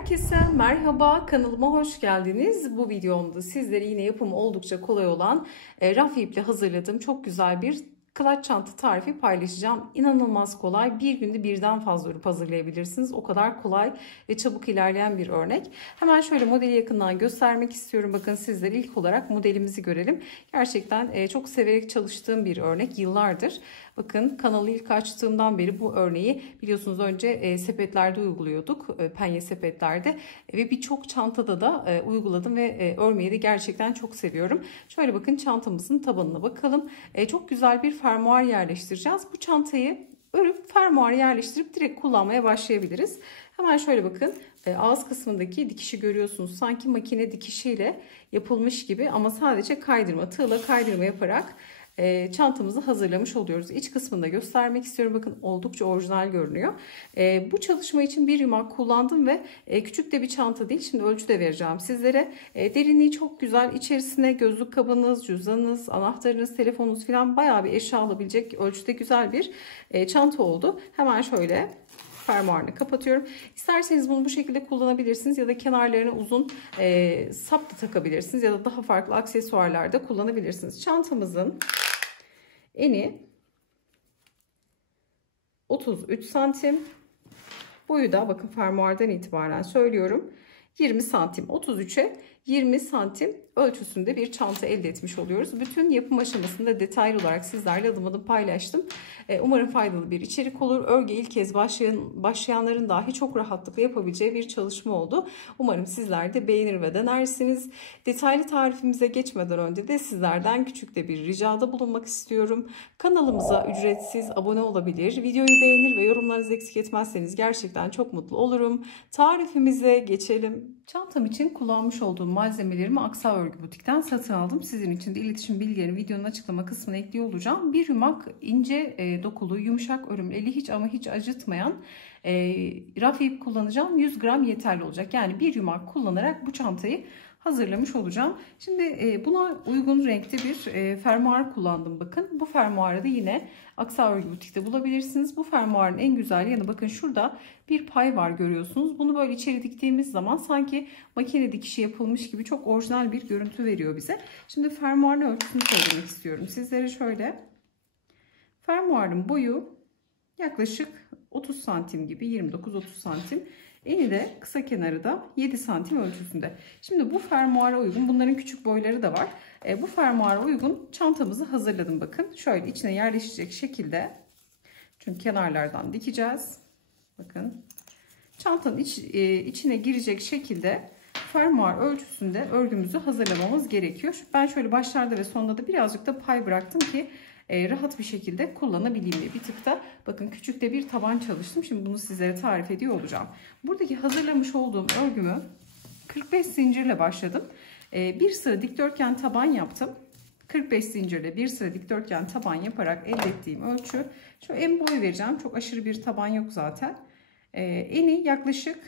Herkese merhaba, kanalıma hoş geldiniz. Bu videomda sizlere yine yapımı oldukça kolay olan raf iple hazırladığım çok güzel bir clutch çanta tarifi paylaşacağım. İnanılmaz kolay. Bir günde birden fazla ürün hazırlayabilirsiniz. O kadar kolay ve çabuk ilerleyen bir örnek. Hemen şöyle modeli yakından göstermek istiyorum. Bakın sizler ilk olarak modelimizi görelim. Gerçekten çok severek çalıştığım bir örnek. Yıllardır. Bakın kanalı ilk açtığımdan beri bu örneği biliyorsunuz önce sepetlerde uyguluyorduk. Penye sepetlerde ve birçok çantada da uyguladım ve örmeyi de gerçekten çok seviyorum. Şöyle bakın çantamızın tabanına bakalım. Çok güzel bir fermuar yerleştireceğiz. Bu çantayı örüp fermuar yerleştirip direkt kullanmaya başlayabiliriz. Hemen şöyle bakın ağız kısmındaki dikişi görüyorsunuz. Sanki makine dikişiyle yapılmış gibi ama sadece kaydırma, tığla kaydırma yaparak çantamızı hazırlamış oluyoruz. İç kısmını da göstermek istiyorum. Bakın oldukça orijinal görünüyor. Bu çalışma için bir yumak kullandım ve küçük de bir çanta değil. Şimdi ölçü de vereceğim sizlere. Derinliği çok güzel. İçerisine gözlük kabınız, cüzdanınız, anahtarınız, telefonunuz falan bayağı bir eşya alabilecek ölçüde güzel bir çanta oldu. Hemen şöyle fermuarını kapatıyorum. İsterseniz bunu bu şekilde kullanabilirsiniz ya da kenarlarına uzun sap da takabilirsiniz ya da daha farklı aksesuarlar da kullanabilirsiniz. Çantamızın eni 33 santim. Boyu da bakın fermuardan itibaren söylüyorum 20 santim. 33'e 20 santim ölçüsünde bir çanta elde etmiş oluyoruz. Bütün yapım aşamasında detaylı olarak sizlerle adım adım paylaştım. Umarım faydalı bir içerik olur. Örgü ilk kez başlayanların dahi çok rahatlıkla yapabileceği bir çalışma oldu. Umarım sizler de beğenir ve denersiniz. Detaylı tarifimize geçmeden önce de sizlerden küçük de bir ricada bulunmak istiyorum. Kanalımıza ücretsiz abone olabilir, videoyu beğenir ve yorumlarınızı eksik etmezseniz gerçekten çok mutlu olurum. Tarifimize geçelim. Çantam için kullanmış olduğum malzemelerimi Aksa Örgü Butik'ten satın aldım. Sizin için de iletişim bilgilerini videonun açıklama kısmına ekliyor olacağım. Bir yumak ince dokulu, yumuşak örüm, eli hiç ama hiç acıtmayan raf ip kullanacağım. 100 gram yeterli olacak. Yani bir yumak kullanarak bu çantayı hazırlamış olacağım. Şimdi buna uygun renkte bir fermuar kullandım. Bakın bu fermuarı da yine Aksa Örgü Butik'te bulabilirsiniz. Bu fermuarın en güzel yanı bakın şurada bir pay var görüyorsunuz. Bunu böyle içeri diktiğimiz zaman sanki makine dikişi yapılmış gibi çok orijinal bir görüntü veriyor bize. Şimdi fermuarın ölçüsünü söylemek istiyorum. Sizlere şöyle fermuarın boyu yaklaşık 30 santim gibi 29-30 santim. Eni de kısa kenarı da 7 santim ölçüsünde. Şimdi bu fermuara uygun bunların küçük boyları da var. Bu fermuara uygun çantamızı hazırladım bakın. Şöyle içine yerleşecek şekilde. Çünkü kenarlardan dikeceğiz. Bakın. Çantanın içine girecek şekilde fermuar ölçüsünde örgümüzü hazırlamamız gerekiyor. Ben şöyle başlarda ve sonunda da birazcık da pay bıraktım ki rahat bir şekilde kullanabileyim diye. Bir tık da bakın küçük de bir taban çalıştım. Şimdi bunu sizlere tarif ediyor olacağım. Buradaki hazırlamış olduğum örgümü 45 zincirle başladım. Bir sıra dikdörtgen taban yaptım. 45 zincirle bir sıra dikdörtgen taban yaparak elde ettiğim ölçü. Şu en boy vereceğim. Çok aşırı bir taban yok zaten. Eni yaklaşık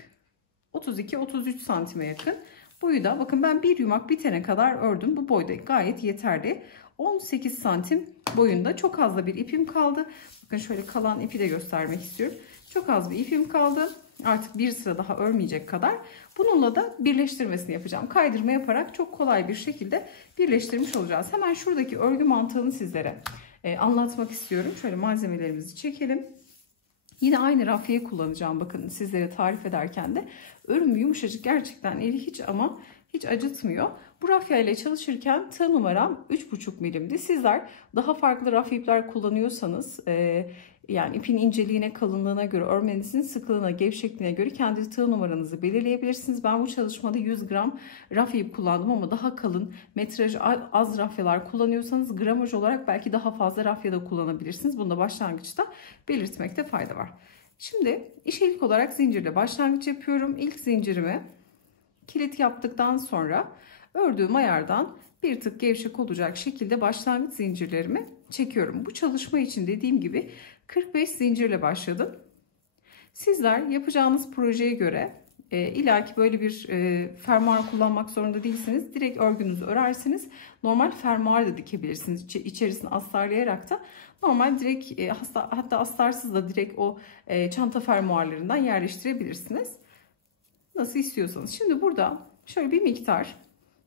32-33 santime yakın. Boyu da bakın ben bir yumak bitene kadar ördüm. Bu boyda gayet yeterli. 18 santim boyunda çok az da bir ipim kaldı. Bakın şöyle kalan ipi de göstermek istiyorum. Çok az bir ipim kaldı. Artık bir sıra daha örmeyecek kadar. Bununla da birleştirmesini yapacağım. Kaydırma yaparak çok kolay bir şekilde birleştirmiş olacağız. Hemen şuradaki örgü mantığını sizlere anlatmak istiyorum. Şöyle malzemelerimizi çekelim. Yine aynı rafiye kullanacağım bakın sizlere tarif ederken de. Örüm yumuşacık gerçekten eli hiç ama hiç acıtmıyor. Bu rafya ile çalışırken tığ numaram 3,5 milimdi. Sizler daha farklı rafya ipler kullanıyorsanız yani ipin inceliğine, kalınlığına göre, örmenizin sıklığına, gevşekliğine göre kendi tığ numaranızı belirleyebilirsiniz. Ben bu çalışmada 100 gram rafya ip kullandım ama daha kalın, metraj az rafyalar kullanıyorsanız gramaj olarak belki daha fazla rafya da kullanabilirsiniz. Bunu da başlangıçta belirtmekte fayda var. Şimdi işe ilk olarak zincirle başlangıç yapıyorum. İlk zincirimi kilit yaptıktan sonra ördüğüm ayardan bir tık gevşek olacak şekilde başlangıç zincirlerimi çekiyorum. Bu çalışma için dediğim gibi 45 zincirle başladım. Sizler yapacağınız projeye göre illaki böyle bir fermuar kullanmak zorunda değilsiniz. Direkt örgünüzü örersiniz. Normal fermuar da dikebilirsiniz. İçerisini astarlayarak da normal direkt hatta astarsız da direkt o çanta fermuarlarından yerleştirebilirsiniz. Nasıl istiyorsanız. Şimdi burada şöyle bir miktar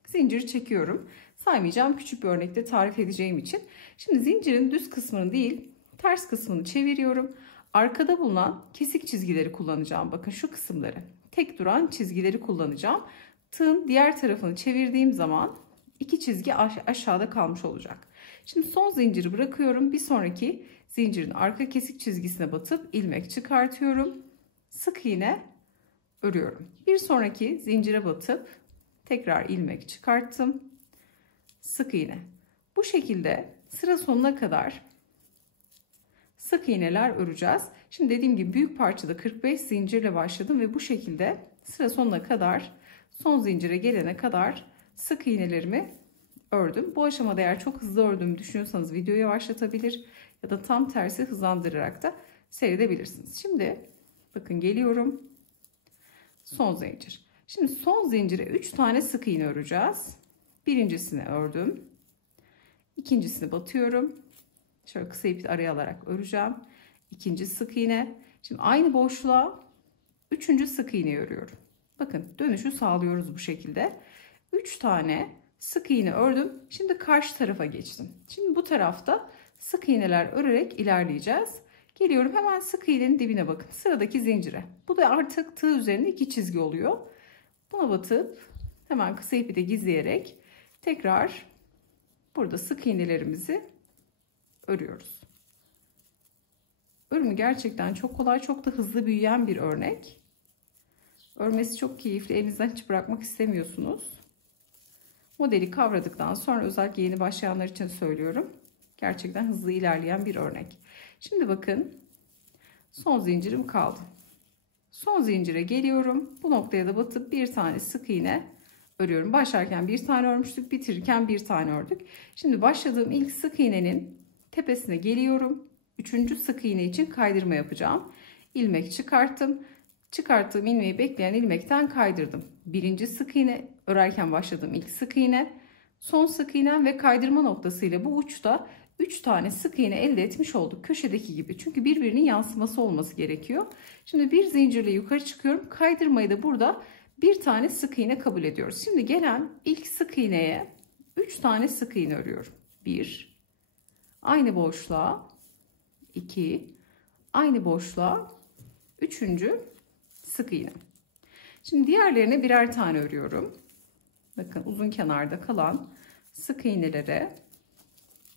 zincir çekiyorum. Saymayacağım, küçük bir örnekte tarif edeceğim için. Şimdi zincirin düz kısmını değil, ters kısmını çeviriyorum. Arkada bulunan kesik çizgileri kullanacağım. Bakın şu kısımları. Tek duran çizgileri kullanacağım. Tığın diğer tarafını çevirdiğim zaman iki çizgi aşağıda kalmış olacak. Şimdi son zinciri bırakıyorum. Bir sonraki zincirin arka kesik çizgisine batıp ilmek çıkartıyorum. Sık iğne örüyorum. Bir sonraki zincire batıp tekrar ilmek çıkarttım. Sık iğne. Bu şekilde sıra sonuna kadar sık iğneler öreceğiz. Şimdi dediğim gibi büyük parçada 45 zincirle başladım ve bu şekilde sıra sonuna kadar, son zincire gelene kadar sık iğnelerimi ördüm. Bu aşamada eğer çok hızlı ördüğümü düşünüyorsanız videoyu yavaşlatabilir ya da tam tersi hızlandırarak da seyredebilirsiniz. Şimdi bakın geliyorum. Son zincir. Şimdi son zincire 3 tane sık iğne öreceğiz. Birincisini ördüm. İkincisini batıyorum. Şöyle kısa ipi araya alarak öreceğim. İkinci sık iğne. Şimdi aynı boşluğa üçüncü sık iğne örüyorum. Bakın dönüşü sağlıyoruz bu şekilde. 3 tane sık iğne ördüm. Şimdi karşı tarafa geçtim. Şimdi bu tarafta sık iğneler örerek ilerleyeceğiz. Geliyorum hemen sık iğnenin dibine bakın. Sıradaki zincire. Bu da artık tığ üzerinde 2 çizgi oluyor. Buna batıp hemen kısa ipi de gizleyerek tekrar burada sık iğnelerimizi örüyoruz. Örümü gerçekten çok kolay, çok da hızlı büyüyen bir örnek. Örmesi çok keyifli. Elinizden hiç bırakmak istemiyorsunuz. Modeli kavradıktan sonra özellikle yeni başlayanlar için söylüyorum. Gerçekten hızlı ilerleyen bir örnek. Şimdi bakın son zincirim kaldı. Son zincire geliyorum. Bu noktaya da batıp bir tane sık iğne örüyorum. Başlarken bir tane örmüştük, bitirirken bir tane ördük. Şimdi başladığım ilk sık iğnenin tepesine geliyorum. Üçüncü sık iğne için kaydırma yapacağım. İlmek çıkarttım. Çıkarttığım ilmeği bekleyen ilmekten kaydırdım. Birinci sık iğne örerken başladığım ilk sık iğne, son sık iğnem ve kaydırma noktasıyla bu uçta 3 tane sık iğne elde etmiş olduk. Köşedeki gibi. Çünkü birbirinin yansıması olması gerekiyor. Şimdi bir zincirle yukarı çıkıyorum. Kaydırmayı da burada bir tane sık iğne kabul ediyoruz. Şimdi gelen ilk sık iğneye 3 tane sık iğne örüyorum. 1, aynı boşluğa, 2, aynı boşluğa, 3. sık iğne. Şimdi diğerlerine birer tane örüyorum. Bakın uzun kenarda kalan sık iğnelere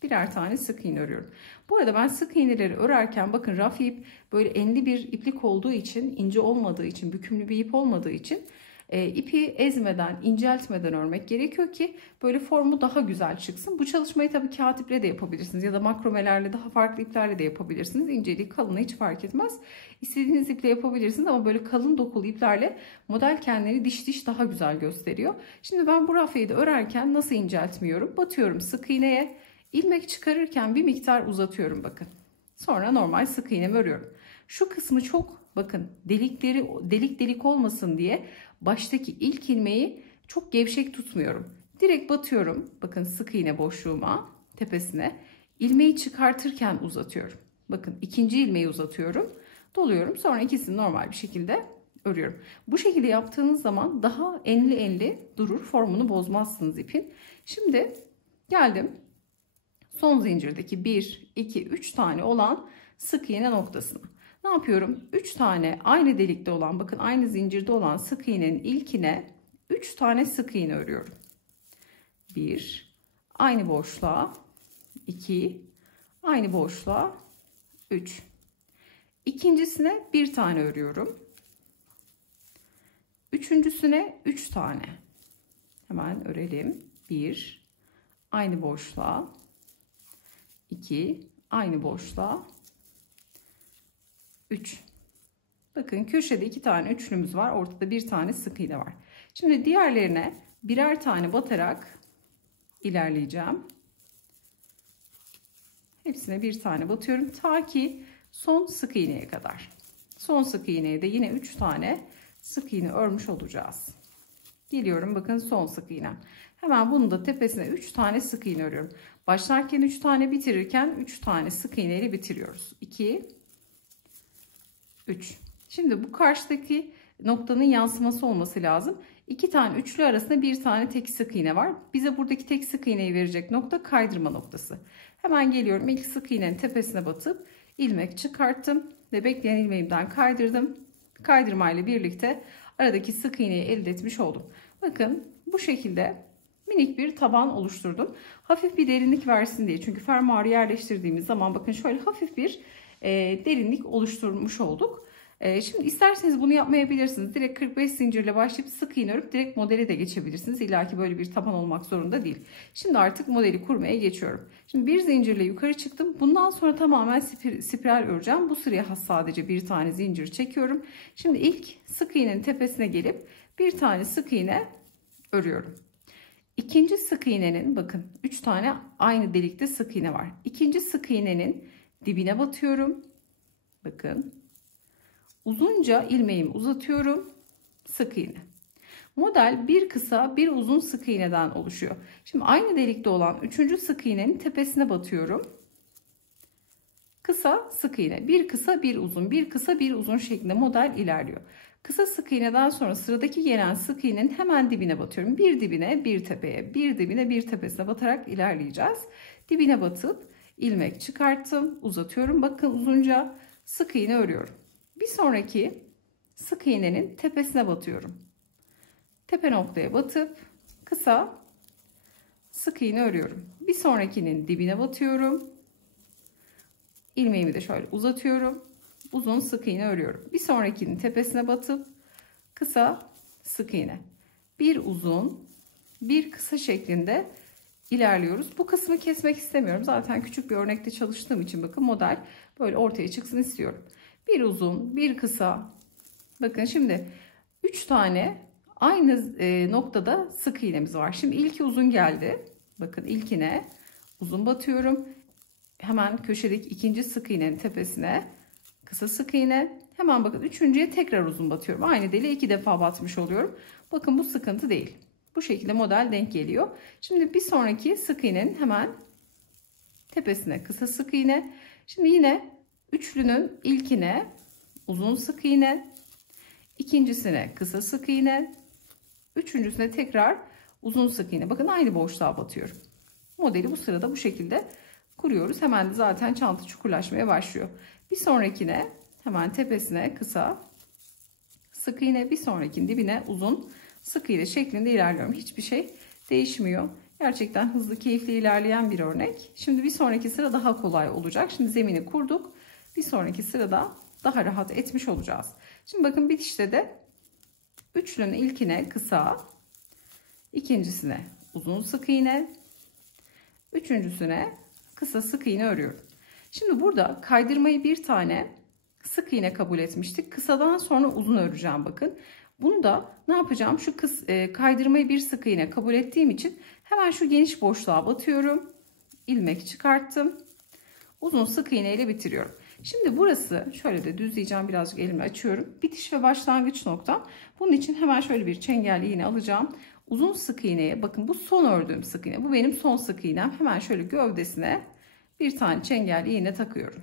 birer tane sık iğne örüyorum. Bu arada ben sık iğneleri örerken bakın raf ip böyle enli bir iplik olduğu için, ince olmadığı için, bükümlü bir ip olmadığı için ipi ezmeden, inceltmeden örmek gerekiyor ki böyle formu daha güzel çıksın. Bu çalışmayı tabii kağıt iple de yapabilirsiniz ya da makromelerle, daha farklı iplerle de yapabilirsiniz. İnceliği, kalınlığı hiç fark etmez. İstediğiniz iple yapabilirsiniz ama böyle kalın dokulu iplerle model kendini diş diş daha güzel gösteriyor. Şimdi ben bu rafayı da örerken nasıl inceltmiyorum? Batıyorum sık iğneye. İlmek çıkarırken bir miktar uzatıyorum bakın. Sonra normal sık iğnemi örüyorum. Şu kısmı çok bakın delikleri delik delik olmasın diye baştaki ilk ilmeği çok gevşek tutmuyorum. Direkt batıyorum. Bakın sık iğne boşluğuma, tepesine. İlmeği çıkartırken uzatıyorum. Bakın ikinci ilmeği uzatıyorum. Doluyorum. Sonra ikisini normal bir şekilde örüyorum. Bu şekilde yaptığınız zaman daha enli enli durur. Formunu bozmazsınız ipin. Şimdi geldim. Son zincirdeki 1, 2, 3 tane olan sık iğne noktasına. Ne yapıyorum? 3 tane aynı delikte olan, bakın aynı zincirde olan sık iğnenin ilkine 3 tane sık iğne örüyorum. 1, aynı boşluğa, 2, aynı boşluğa, 3. İkincisine bir tane örüyorum. Üçüncüsüne 3 tane. Hemen örelim. 1, aynı boşluğa, 2, aynı boşluğa, 3. Bakın köşede 2 tane üçlümüz var. Ortada bir tane sık iğne var. Şimdi diğerlerine birer tane batarak ilerleyeceğim. Hepsine bir tane batıyorum. Ta ki son sık iğneye kadar. Son sık iğneye de yine 3 tane sık iğne örmüş olacağız. Geliyorum bakın son sık iğnem. Hemen bunu da tepesine 3 tane sık iğne örüyorum. Başlarken 3 tane, bitirirken 3 tane sık iğneyle bitiriyoruz. 2, 3. Şimdi bu karşıdaki noktanın yansıması olması lazım. 2 tane üçlü arasında bir tane tek sık iğne var. Bize buradaki tek sık iğneyi verecek nokta kaydırma noktası. Hemen geliyorum, ilk sık iğnenin tepesine batıp ilmek çıkarttım ve bekleyen ilmeğimden kaydırdım. Kaydırmayla birlikte aradaki sık iğneyi elde etmiş oldum. Bakın bu şekilde minik bir taban oluşturdum. Hafif bir derinlik versin diye. Çünkü fermuarı yerleştirdiğimiz zaman bakın şöyle hafif bir derinlik oluşturmuş olduk. Şimdi isterseniz bunu yapmayabilirsiniz. Direkt 45 zincirle başlayıp sık iğne örüp direkt modele de geçebilirsiniz. İlla ki böyle bir taban olmak zorunda değil. Şimdi artık modeli kurmaya geçiyorum. Şimdi bir zincirle yukarı çıktım. Bundan sonra tamamen spiral öreceğim. Bu sıraya has sadece bir tane zincir çekiyorum. Şimdi ilk sık iğnenin tepesine gelip bir tane sık iğne örüyorum. İkinci sık iğnenin, bakın 3 tane aynı delikte sık iğne var. İkinci sık iğnenin dibine batıyorum. Bakın. Uzunca ilmeğimi uzatıyorum. Sık iğne. Model bir kısa bir uzun sık iğneden oluşuyor. Şimdi aynı delikte olan 3. sık iğnenin tepesine batıyorum. Kısa sık iğne. Bir kısa bir uzun, bir kısa bir uzun şeklinde model ilerliyor. Kısa sık iğneden sonra sıradaki gelen sık iğnenin hemen dibine batıyorum. Bir dibine bir tepeye, bir dibine bir tepesine batarak ilerleyeceğiz. Dibine batıp ilmek çıkarttım, uzatıyorum. Bakın uzunca sık iğne örüyorum. Bir sonraki sık iğnenin tepesine batıyorum. Tepe noktaya batıp kısa sık iğne örüyorum. Bir sonrakinin dibine batıyorum. İlmeğimi de şöyle uzatıyorum. Uzun sık iğne örüyorum. Bir sonrakinin tepesine batıp kısa sık iğne. Bir uzun, bir kısa şeklinde ilerliyoruz. Bu kısmı kesmek istemiyorum. Zaten küçük bir örnekte çalıştığım için bakın model böyle ortaya çıksın istiyorum. Bir uzun, bir kısa. Bakın şimdi 3 tane aynı noktada sık iğnemiz var. Şimdi ilki uzun geldi. Bakın ilkine uzun batıyorum. Hemen köşedeki ikinci sık iğnenin tepesine kısa sık iğne. Hemen bakın üçüncüye tekrar uzun batıyorum. Aynı deliğe 2 defa batmış oluyorum. Bakın bu sıkıntı değil. Bu şekilde model denk geliyor. Şimdi bir sonraki sık iğnenin hemen tepesine kısa sık iğne. Şimdi yine üçlünün ilkine uzun sık iğne, ikincisine kısa sık iğne, üçüncüsüne tekrar uzun sık iğne. Bakın aynı boşluğa batıyorum. Modeli bu sırada bu şekilde kuruyoruz. Hemen de zaten çanta çukurlaşmaya başlıyor. Bir sonrakine hemen tepesine kısa sık iğne, bir sonrakinin dibine uzun sık iğne şeklinde ilerliyorum. Hiçbir şey değişmiyor. Gerçekten hızlı, keyifli ilerleyen bir örnek. Şimdi bir sonraki sıra daha kolay olacak. Şimdi zemini kurduk. Bir sonraki sırada daha rahat etmiş olacağız. Şimdi bakın bitişte de üçlünün ilkine kısa, ikincisine uzun sık iğne, üçüncüsüne kısa sık iğne örüyorum. Şimdi burada kaydırmayı bir tane sık iğne kabul etmiştik. Kısadan sonra uzun öreceğim bakın. Bunu da ne yapacağım? Şu kaydırmayı bir sık iğne kabul ettiğim için hemen şu geniş boşluğa batıyorum. İlmek çıkarttım. Uzun sık iğne ile bitiriyorum. Şimdi burası şöyle de düzleyeceğim, birazcık elimi açıyorum. Bitiş ve başlangıç noktam. Bunun için hemen şöyle bir çengelli iğne alacağım. Uzun sık iğneye bakın, bu son ördüğüm sık iğne. Bu benim son sık iğnem. Hemen şöyle gövdesine bir tane çengelli iğne takıyorum.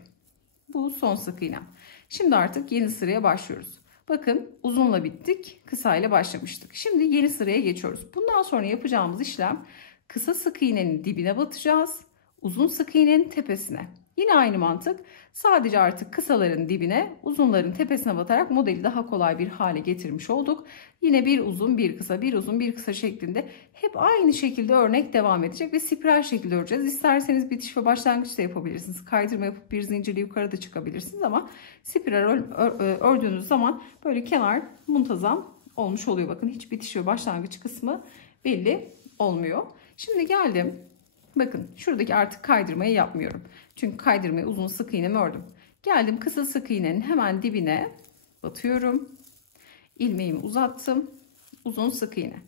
Bu son sık iğnem. Şimdi artık yeni sıraya başlıyoruz. Bakın uzunla bittik, kısa ile başlamıştık. Şimdi yeni sıraya geçiyoruz. Bundan sonra yapacağımız işlem kısa sık iğnenin dibine batacağız. Uzun sık iğnenin tepesine. Yine aynı mantık. Sadece artık kısaların dibine, uzunların tepesine batarak modeli daha kolay bir hale getirmiş olduk. Yine bir uzun, bir kısa, bir uzun, bir kısa şeklinde hep aynı şekilde örnek devam edecek ve spiral şekilde öreceğiz. İsterseniz bitiş ve başlangıç da yapabilirsiniz. Kaydırma yapıp bir zincirle yukarıda çıkabilirsiniz ama spiral ördüğünüz zaman böyle kenar muntazam olmuş oluyor. Bakın hiç bitiş ve başlangıç kısmı belli olmuyor. Şimdi geldim. Bakın şuradaki artık kaydırmayı yapmıyorum. Çünkü kaydırmayı uzun sık iğnemi ördüm. Geldim kısa sık iğnenin hemen dibine batıyorum. İlmeğimi uzattım. Uzun sık iğne.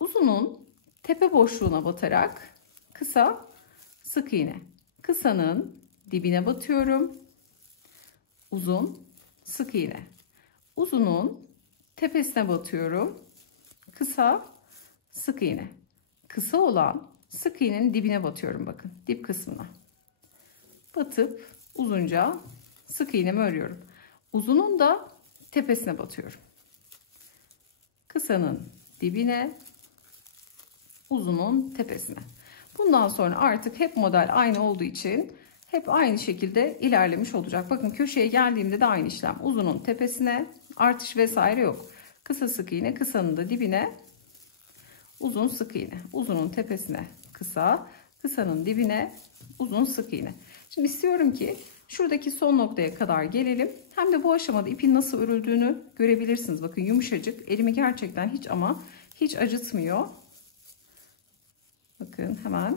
Uzunun tepe boşluğuna batarak kısa sık iğne. Kısanın dibine batıyorum. Uzun sık iğne. Uzunun tepesine batıyorum. Kısa sık iğne. Kısa olan sık iğnenin dibine batıyorum, bakın dip kısmına. Batıp uzunca sık iğnemi örüyorum. Uzunun da tepesine batıyorum. kısanın dibine, uzunun tepesine. Bundan sonra artık hep model aynı olduğu için hep aynı şekilde ilerlemiş olacak. Bakın köşeye geldiğimde de aynı işlem. Uzunun tepesine, artış vesaire yok. Kısa sık iğne, kısanın da dibine, uzun sık iğne. Uzunun tepesine kısa, kısanın dibine, uzun sık iğne. Şimdi istiyorum ki şuradaki son noktaya kadar gelelim. Hem de bu aşamada ipin nasıl örüldüğünü görebilirsiniz. Bakın yumuşacık. Elimi gerçekten hiç acıtmıyor. Bakın hemen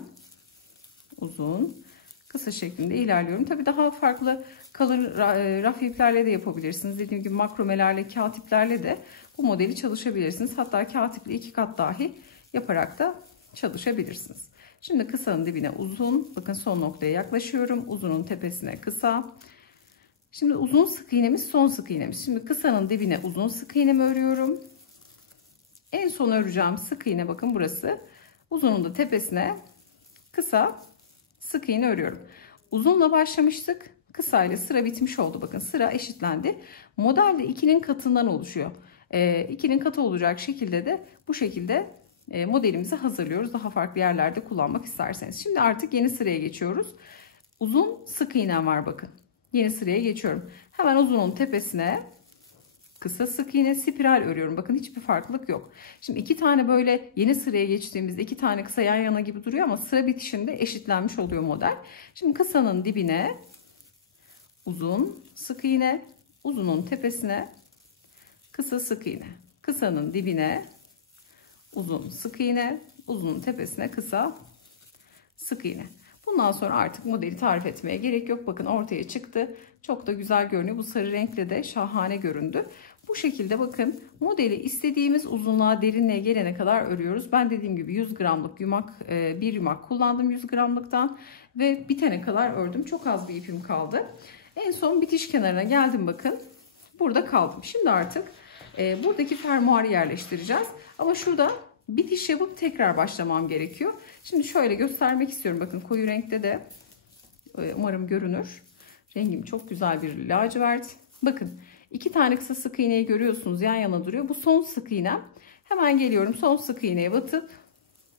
uzun, kısa şeklinde ilerliyorum. Tabii daha farklı kalın raf iplerle de yapabilirsiniz. Dediğim gibi makromelerle, kağıt iplerle de bu modeli çalışabilirsiniz. Hatta kağıt iple 2 kat dahi yaparak da çalışabilirsiniz. Şimdi kısanın dibine uzun. Bakın son noktaya yaklaşıyorum. Uzunun tepesine kısa. Şimdi uzun sık iğnemiz, son sık iğnemiz. Şimdi kısanın dibine uzun sık iğnemi örüyorum. En son öreceğim sık iğne bakın burası. Uzunun da tepesine kısa sık iğne örüyorum. Uzunla başlamıştık. Kısa ile sıra bitmiş oldu. Bakın sıra eşitlendi. Modelde 2'nin katından oluşuyor. 2'nin katı olacak şekilde de bu şekilde modelimizi hazırlıyoruz. Daha farklı yerlerde kullanmak isterseniz. Şimdi artık yeni sıraya geçiyoruz. Uzun sık iğnem var bakın. Yeni sıraya geçiyorum. Hemen uzunun tepesine kısa sık iğne, spiral örüyorum. Bakın hiçbir farklılık yok. Şimdi 2 tane böyle yeni sıraya geçtiğimizde 2 tane kısa yan yana gibi duruyor ama sıra bitişinde eşitlenmiş oluyor model. Şimdi kısanın dibine uzun sık iğne, uzunun tepesine kısa sık iğne. Kısanın dibine uzun sık iğne, uzunun tepesine kısa sık iğne. Bundan sonra artık modeli tarif etmeye gerek yok. Bakın ortaya çıktı. Çok da güzel görünüyor. Bu sarı renkle de şahane göründü. Bu şekilde bakın modeli istediğimiz uzunluğa, derinliğe gelene kadar örüyoruz. Ben dediğim gibi 100 gramlık yumak, bir yumak kullandım 100 gramlıktan ve bitene kadar ördüm. Çok az bir ipim kaldı. En son bitiş kenarına geldim bakın. Burada kaldım. Şimdi artık buradaki fermuarı yerleştireceğiz. Ama şurada bitiş yapıp tekrar başlamam gerekiyor. Şimdi şöyle göstermek istiyorum. Bakın koyu renkte de umarım görünür. Rengim çok güzel bir lacivert. Bakın 2 tane kısa sık iğneyi görüyorsunuz, yan yana duruyor. Bu son sık iğnem. Hemen geliyorum, son sık iğneye batıp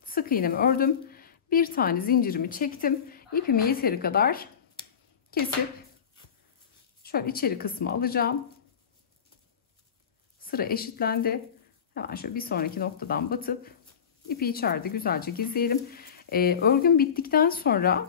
sık iğnemi ördüm. Bir tane zincirimi çektim. İpimi yeteri kadar kesip şöyle içeri kısmı alacağım. Sıra eşitlendi. Hemen şöyle bir sonraki noktadan batıp ipi içeride güzelce gizleyelim. Örgüm bittikten sonra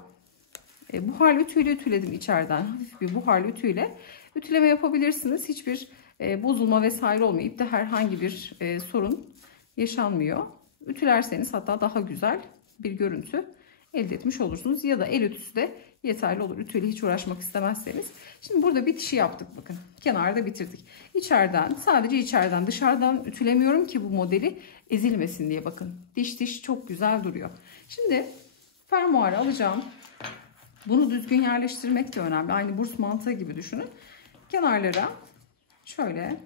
buharlı ütüyle ütüledim içeriden. Hafif bir buharlı ütüyle ütüleme yapabilirsiniz. Hiçbir bozulma vesaire olmuyor. İpte herhangi bir sorun yaşanmıyor. Ütülerseniz hatta daha güzel bir görüntü elde etmiş olursunuz. Ya da el ütüsü de yeterli olur. Ütüyle hiç uğraşmak istemezseniz. Şimdi burada bitişi yaptık bakın. Kenarda bitirdik. İçeriden, sadece içeriden, dışarıdan ütülemiyorum ki bu modeli ezilmesin diye bakın. Diş çok güzel duruyor. Şimdi fermuarı alacağım. Bunu düzgün yerleştirmek de önemli. Aynı burs mantığı gibi düşünün. Kenarlara şöyle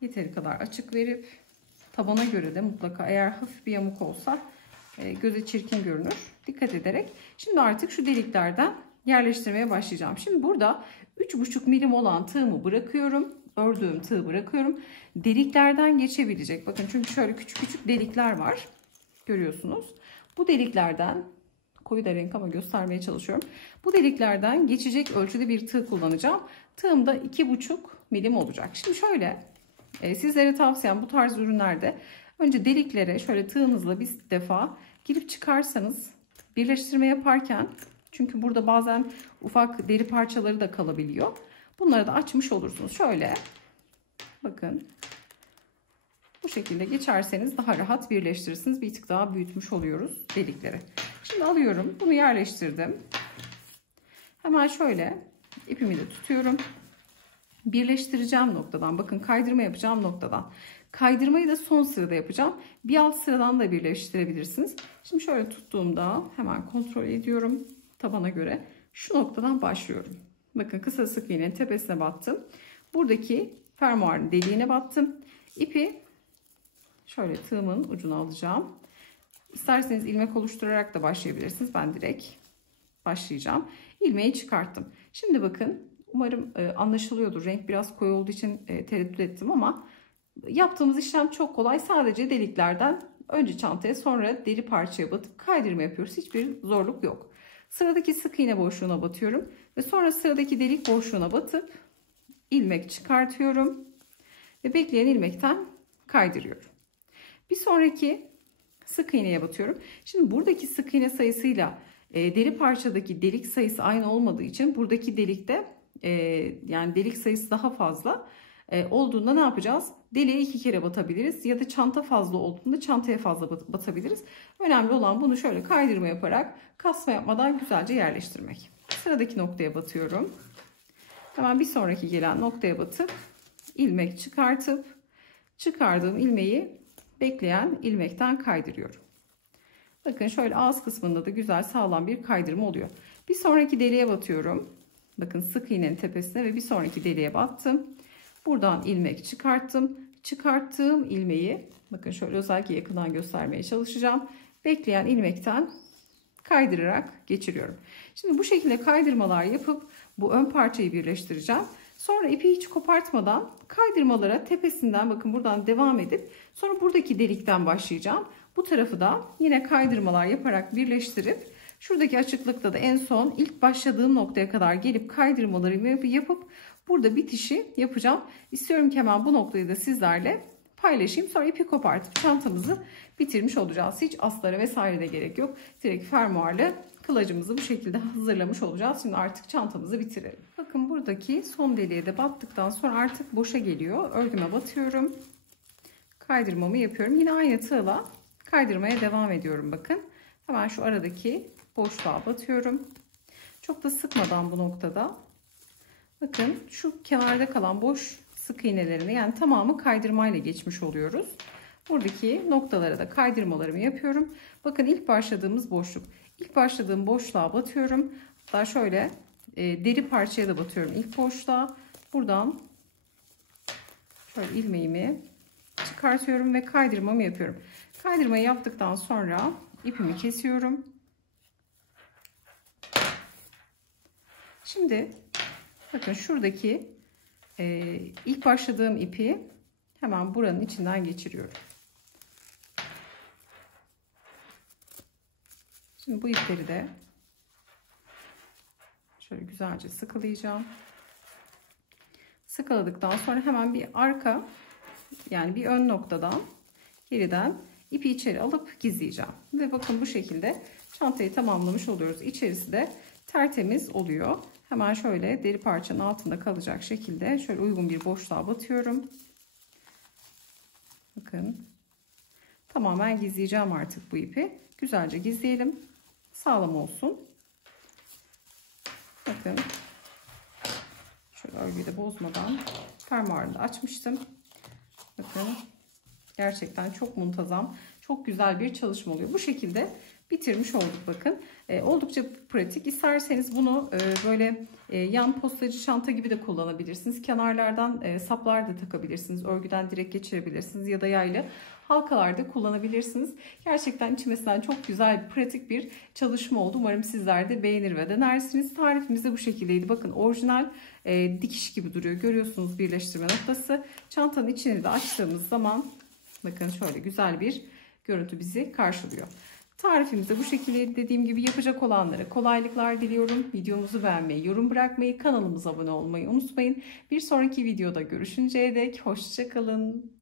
yeteri kadar açık verip tabana göre de mutlaka eğer hafif bir yamuk olsa göze çirkin görünür. Dikkat ederek. Şimdi artık şu deliklerden yerleştirmeye başlayacağım. Şimdi burada 3,5 milim olan tığımı bırakıyorum. Ördüğüm tığı bırakıyorum. Deliklerden geçebilecek. Bakın çünkü şöyle küçük küçük delikler var. Görüyorsunuz. Bu deliklerden, koyu da renk ama göstermeye çalışıyorum. Bu deliklerden geçecek ölçüde bir tığ kullanacağım. Tığım da 2,5 milim olacak. Şimdi şöyle sizlere tavsiyem bu tarz ürünlerde önce deliklere şöyle tığınızla bir defa girip çıkarsanız birleştirme yaparken, çünkü burada bazen ufak deri parçaları da kalabiliyor. Bunları da açmış olursunuz. Şöyle bakın bu şekilde geçerseniz daha rahat birleştirirsiniz. Bir tık daha büyütmüş oluyoruz delikleri. Şimdi alıyorum. Bunu yerleştirdim. Hemen şöyle ipimi de tutuyorum. Birleştireceğim noktadan, bakın kaydırma yapacağım noktadan. Kaydırmayı da son sırada yapacağım. Bir alt sıradan da birleştirebilirsiniz. Şimdi şöyle tuttuğumda hemen kontrol ediyorum. Tabana göre şu noktadan başlıyorum. Bakın kısa sık iğnenin tepesine battım. Buradaki fermuarın deliğine battım. İpi şöyle tığımın ucuna alacağım. İsterseniz ilmek oluşturarak da başlayabilirsiniz. Ben direkt başlayacağım. İlmeği çıkarttım. Şimdi bakın umarım anlaşılıyordur. Renk biraz koyu olduğu için tereddüt ettim ama Yaptığımız işlem çok kolay. Sadece deliklerden önce çantaya sonra deri parçaya batıp kaydırma yapıyoruz. Hiçbir zorluk yok. Sıradaki sık iğne boşluğuna batıyorum ve sonra sıradaki delik boşluğuna batıp ilmek çıkartıyorum ve bekleyen ilmekten kaydırıyorum. Bir sonraki sık iğneye batıyorum. Şimdi buradaki sık iğne sayısıyla deri parçadaki delik sayısı aynı olmadığı için buradaki delikte yani delik sayısı daha fazla olduğunda ne yapacağız? Deliğe 2 kere batabiliriz ya da çanta fazla olduğunda çantaya fazla batabiliriz. Önemli olan bunu şöyle kaydırma yaparak kasma yapmadan güzelce yerleştirmek. Sıradaki noktaya batıyorum. Hemen bir sonraki gelen noktaya batıp ilmek çıkartıp çıkardığım ilmeği bekleyen ilmekten kaydırıyorum. Bakın şöyle ağız kısmında da güzel sağlam bir kaydırma oluyor. Bir sonraki deliğe batıyorum. Bakın sık iğnenin tepesine ve bir sonraki deliğe battım. Buradan ilmek çıkarttım. Çıkarttığım ilmeği bakın şöyle özellikle yakından göstermeye çalışacağım. Bekleyen ilmekten kaydırarak geçiriyorum. Şimdi bu şekilde kaydırmalar yapıp bu ön parçayı birleştireceğim. Sonra ipi hiç kopartmadan kaydırmalara tepesinden bakın buradan devam edip sonra buradaki delikten başlayacağım. Bu tarafı da yine kaydırmalar yaparak birleştirip şuradaki açıklıkta da en son ilk başladığım noktaya kadar gelip kaydırmalarımı yapıp burada bitişi yapacağım. İstiyorum ki hemen bu noktayı da sizlerle paylaşayım. Sonra ipi kopartıp çantamızı bitirmiş olacağız. Hiç aslara vesaire de gerek yok. Direkt fermuarlı kılacımızı bu şekilde hazırlamış olacağız. Şimdi artık çantamızı bitirelim. Bakın buradaki son deliğe de battıktan sonra artık boşa geliyor. Örgüme batıyorum. Kaydırmamı yapıyorum. Yine aynı tığla kaydırmaya devam ediyorum bakın. Hemen şu aradaki boşluğa batıyorum. Çok da sıkmadan bu noktada. Bakın şu kenarda kalan boş sık iğnelerini yani tamamı kaydırmayla geçmiş oluyoruz. Buradaki noktalara da kaydırmalarımı yapıyorum. Bakın ilk başladığımız boşluk. İlk başladığım boşluğa batıyorum. Hatta şöyle deri parçaya da batıyorum ilk boşluğa. Buradan şöyle ilmeğimi çıkartıyorum ve kaydırmamı yapıyorum. Kaydırmayı yaptıktan sonra ipimi kesiyorum. Şimdi bakın şuradaki ilk başladığım ipi hemen buranın içinden geçiriyorum. Şimdi bu ipleri de şöyle güzelce sıkılayacağım. Sıkaladıktan sonra hemen bir arka yani bir ön noktadan geriden ipi içeri alıp gizleyeceğim. Ve bakın bu şekilde çantayı tamamlamış oluyoruz. İçerisi de tertemiz oluyor. Hemen şöyle deri parçanın altında kalacak şekilde şöyle uygun bir boşluğa batıyorum. Bakın tamamen gizleyeceğim artık bu ipi. Güzelce gizleyelim. Sağlam olsun. Bakın şöyle örgüyü de bozmadan fermuarını da açmıştım. Bakın gerçekten çok muntazam, çok güzel bir çalışma oluyor. Bu şekilde bitirmiş olduk bakın. Oldukça pratik. İsterseniz bunu böyle yan postacı çanta gibi de kullanabilirsiniz. Kenarlardan saplar da takabilirsiniz. Örgüden direkt geçirebilirsiniz ya da yaylı halkalarda kullanabilirsiniz. Gerçekten içmesinden çok güzel, pratik bir çalışma oldu. Umarım sizler de beğenir ve denersiniz. Tarifimiz de bu şekildeydi. Bakın orijinal dikiş gibi duruyor. Görüyorsunuz birleştirme noktası. Çantanın içini de açtığımız zaman bakın şöyle güzel bir görüntü bizi karşılıyor. Tarifimizi bu şekilde dediğim gibi yapacak olanlara kolaylıklar diliyorum. Videomuzu beğenmeyi, yorum bırakmayı, kanalımıza abone olmayı unutmayın. Bir sonraki videoda görüşünceye dek hoşça kalın.